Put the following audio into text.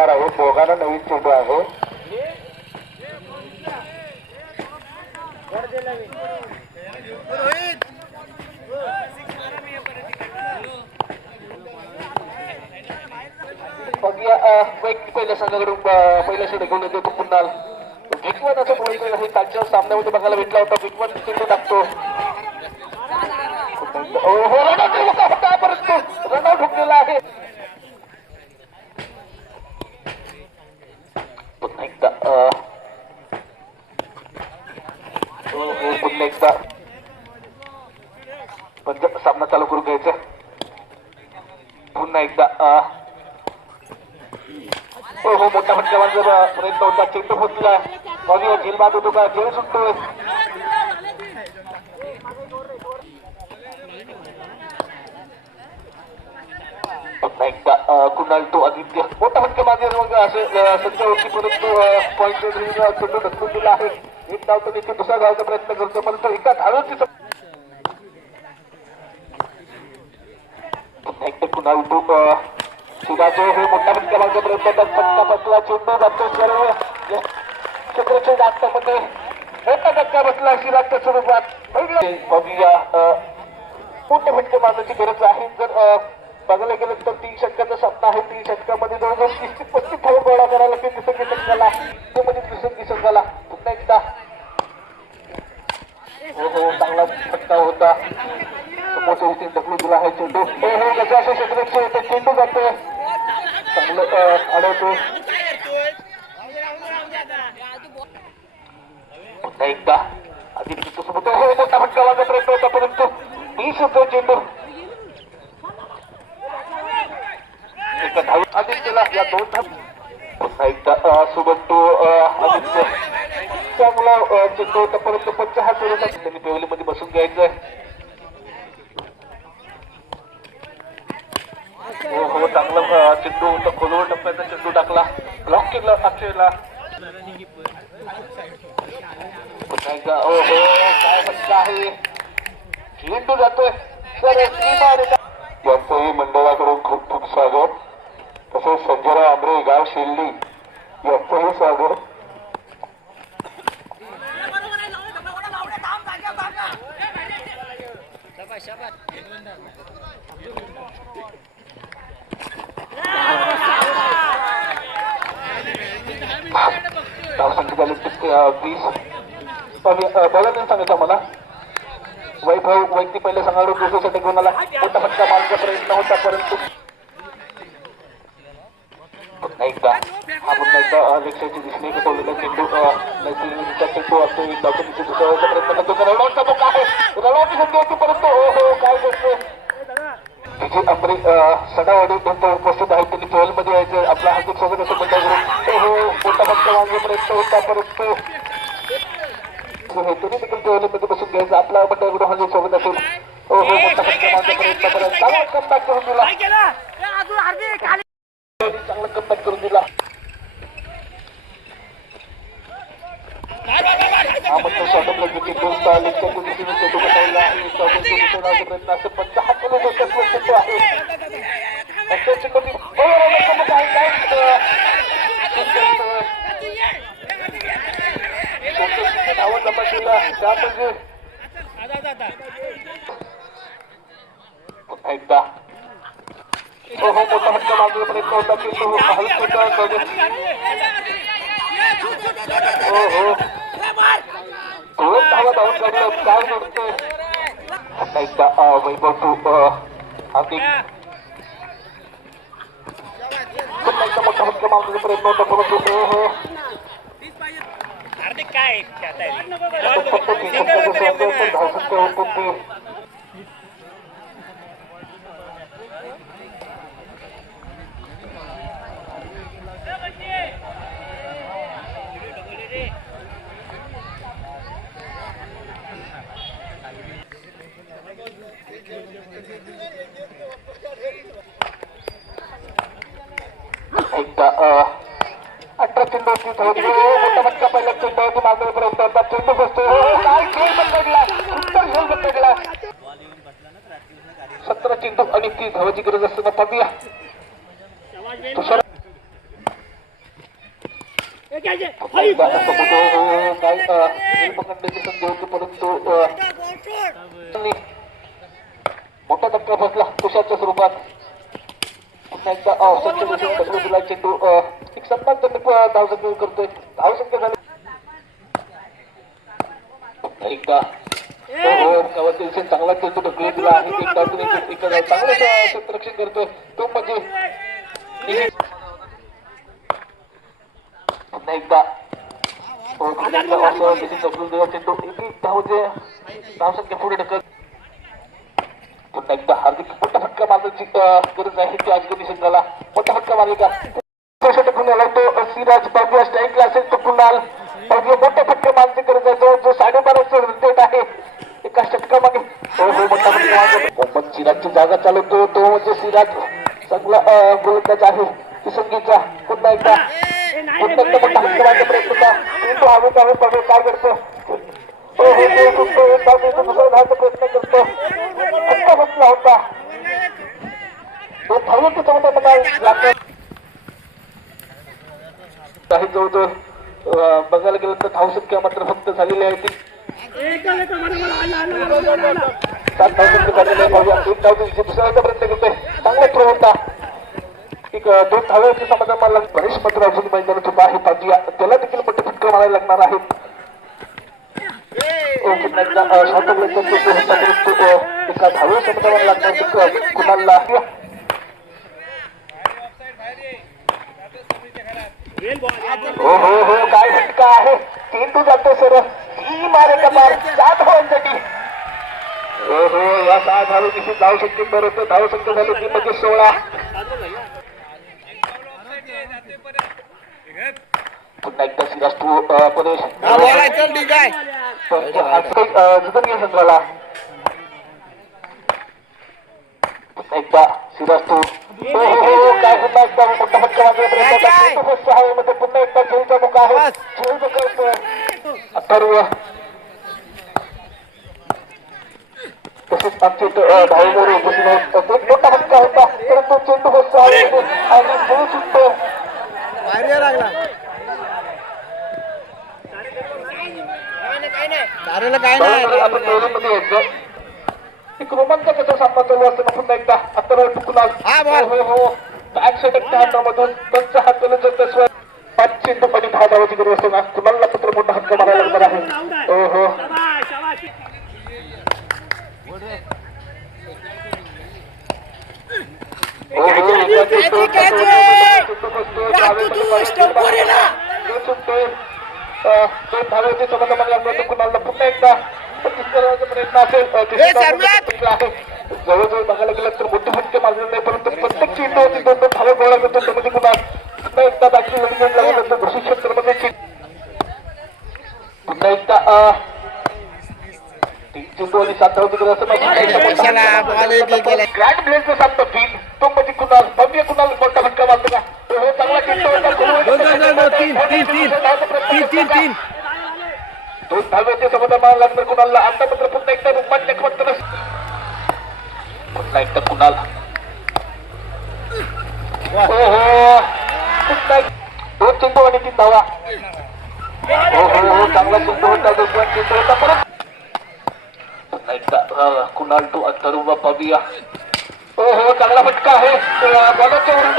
होणार आहे. दोघांना नवीन चेंडू आहे. पहिल्या संघाकडून पहिल्या षटक घेऊन येतो पुन्हा विकवानाचा बॉल हे कालच्या सामन्यामध्ये बघायला भेटला होता. विकवान चेंडू टाकतो. परंतु रनआउट ठोकलेला आहे. पुन्हा एकदा पुन्हा एकदा सामना चालू करून घ्यायचा. पुन्हा एकदा हो मोठा फटका प्रयत्न होता. चेंडू फुटला. झेल बाद होतो का? झेल सुटतोय. पुन्हा एकदा कुणाल तो आदित्य मोठा फटका मागे सध्यावरती परंतु पॉईंट चेंडू ढकलून दिला आहे. एक धाव तो देखील दुसरा धावाचा प्रयत्न करतो परंतु एका धावाची पुन्हा एकदा कुणाल तो शिराजो हे मोठा फटका मागचा प्रयत्न करतात. फटका बसला. चेंडू जातो चक्रच्या जागतामध्ये मोठा धक्का बसला शिराजच्या स्वरूपात. बघूया मोठ्या फटके मारण्याची गरज आहे. जर बघायला गेलं तर 3 षटकाचा सामना आहे. 3 षटकामध्ये जवळजवळ 30 ते 35 धावा गोळा करायला दिसत झाला. पुन्हा एकदा हो चांगला फटका होता. समोरच्या व्यक्ती ढकलून दिला आहे चेंडू. त्याच्या अशा क्षेत्राचे चेंडू जातोय. चांगलं अडवतो. पुन्हा एकदा आदित्य सोबत मोठा फटका मारण्याचा प्रयत्न होता परंतु 20 होतो चेंडू. एका धाव आदित्यला या 2 धाव. पुन्हा एकदा सोबत तो आदित्य चांगला चेंडू होता परंतु 55 होता. त्यांनी पेवलीमध्ये बसून घ्यायचंय. हो चांगला चेंडू होता. खोलवर टप्प्याचा चेंडू टाकला. ब्लॉक केला अक्षयला. पुन्हा एकदा काय फटका आहे. चेंडू जातोय. यांचंही मंडळाकडून खूप खूप स्वागत. तसेच संजयराव आंबरे गाव शिर्डी यांचंही स्वागत. धावसंख्या झाली 30. बघा नाही सांगायचं मला. वैभव वैती पहिल्या संघाकडून दुसऱ्या षटक घेऊन आला. मोठा फटका मारण्याचा प्रयत्न होता परंतु पुन्हा एकदा लेक्चरची दिसणे ठेवलेला चेंडू चेंडू असतो. एक धाव तिथे दुसऱ्याचा प्रयत्न करतो. रनआउटचा मोका आहे. रनआउटची संधी होती परंतु काय करतो विजय आंबरे सडावाडी उपस्थित आहेत. त्यांनी ट्वेल्वमध्ये यायचं. आपला हार्दिक स्वागत असं मंडळाकडून. मोठा फटका मारण्याचा प्रयत्न होता परंतु तुम्ही देखील ट्वेल्वमध्ये बसून घ्यायचं. आपला मंडळाकडून हार्दिक स्वागत असेल. मोठा फटका मारण्याचा प्रयत्न करत चांगला कमबॅक करून दिला. चांगला कमबॅक करून दिला. आपण शॉटअपला देखील 2 स्टार चेंडू कटावला आहे. प्रयत्न असे 55 चेंडू आहे. धावा तपासला त्यामध्ये पुन्हा एकदा मोठा फटका मागण्याचा प्रयत्न होता. चेंडू धावा धावून काढलं. काय जोडतोय पुन्हा एकदा वैभव तू हार्दिक. पुन्हा एकदा मोठा फटका मागण्याचा प्रयत्न होता परंतु काय धावसंख्या होती. एकदा 18 चेंडू मोठा फटका पहिल्या चेंडूवरती मागण्याचा प्रयत्न होता. चेंडू बसतो. काय खेळ बदलला. उत्तर खेळ बदलला. 17 चेंडू आणि 30 धावाची गरज असताना पाहूया. पकडण्याची संधी होती परंतु मोठा धक्का बसला तुषारच्या स्वरूपात. पुन्हा एकदा दिला चेंडू एक सन्मानजनक धावसंख्या करतोय. धावसंख्या झाली एकदा चांगला चेंडू ढकलून दिला आणि चांगलं क्षेत्ररक्षण करतोय तो म्हणजे पुन्हा एकदा ढकलून दिला चेंडू धावसंख्या पुढे ढकल. पुन्हा एकदा हार्दिक मोठा फटका मारण्याची गरज आहे ती आज निसर्गाला. मोठा फटका मारला का ढकलून आला तो सिराज बाबू स्ट्राईकला असेल तो कुणाल मोठा फटका मारण्याची गरज आहे. जो 12.5 रन आहे एका षटकामागे. मोठा फटका सिराजची जागा चालवतो तो म्हणजे सिराज चांगला गोलंदाज आहे किसंगीचा. पुन्हा एकदा मोठा फटका मारण्याचा प्रयत्न केला तो हवेत काय करतो दुसरा धावचा प्रयत्न करतो. फटका बसला होता तो धावण्याच्या काही जवळजवळ बघायला गेलं तर धावसंख्या मात्र फक्त झालेली आहे ती 7 धावसंख्या झालेली आहे. एक धाव दुसऱ्याचा प्रयत्न करतोय. चांगला थ्रो होता. एक 2 धाव्याचे समाधान मारला. परेश मात्र अजून मैदानात उभा आहे. पाजिया त्याला देखील मोठे फटका मारायला लागणार आहेत. एका धावे समाधान लागणार कुणाला हो काय फटका आहे. 3 जातो सर ही मारे का मार 7 धावांसाठी. या 6 धावे किती धाव शक्य बरोबर धावसंख्या झाली ती म्हणजे 16. पुन्हा एकदा सिराज टू परेश जुदन संघाला. एकदा सिराज टू काय पुन्हा एकदा मोठा फटका मध्ये पुन्हा एकदा खेळचा मुका आहे. अथर्व तसेच आमचे धावेवर उपस्थित आहेत. मोठा फटका होता परंतु चेंडू बसतो आणि खेळू सुटतो. एक रोमांचकाचा सामना चालू असताना पुन्हा एकदा अथर्व कुणाल बॅक षटक हातामधून त्यांचा हात चलत 5 चेंडू आणि 10 धावाची गरज असताना कुणालला पत्र मोठा हक्का मारायला लागणार आहे. धाव्याचे समाधान कुणाला पुन्हा एकदा 25 करायचा प्रयत्न असेल. जवळजवळ बघायला गेलं तर मोठे फटके मारले नाही परंतु प्रत्येक चेंडू 2 धावे गोळा करतो त्यामध्ये कुणाल पुन्हा एकदा बॅटिंग लागल्यानंतर घोषित क्षेत्रामध्ये पुन्हा एकदा 3 चेंडू आणि 7 धावाची गरज असताना ग्रँड ब्लेडचा सामना फिन तो म्हणजे कुणाल भव्य कुणाल मोठा फटका मारतो का चांगला चेंडू होता. 2 धाव्याचे समाधान मारायला लागणार कुणालला. आता मात्र पुन्हा एकदा रोमांचक वाटतं. पुन्हा एकदा कुणाल 2 चेंडू आणि 3 धावा. चांगला चेंडू होता. 2 चेंडू होता परत पुन्हा एकदा कुणाल टू अथर्व पविया. चांगला फटका आहे बॉलरच्या वरून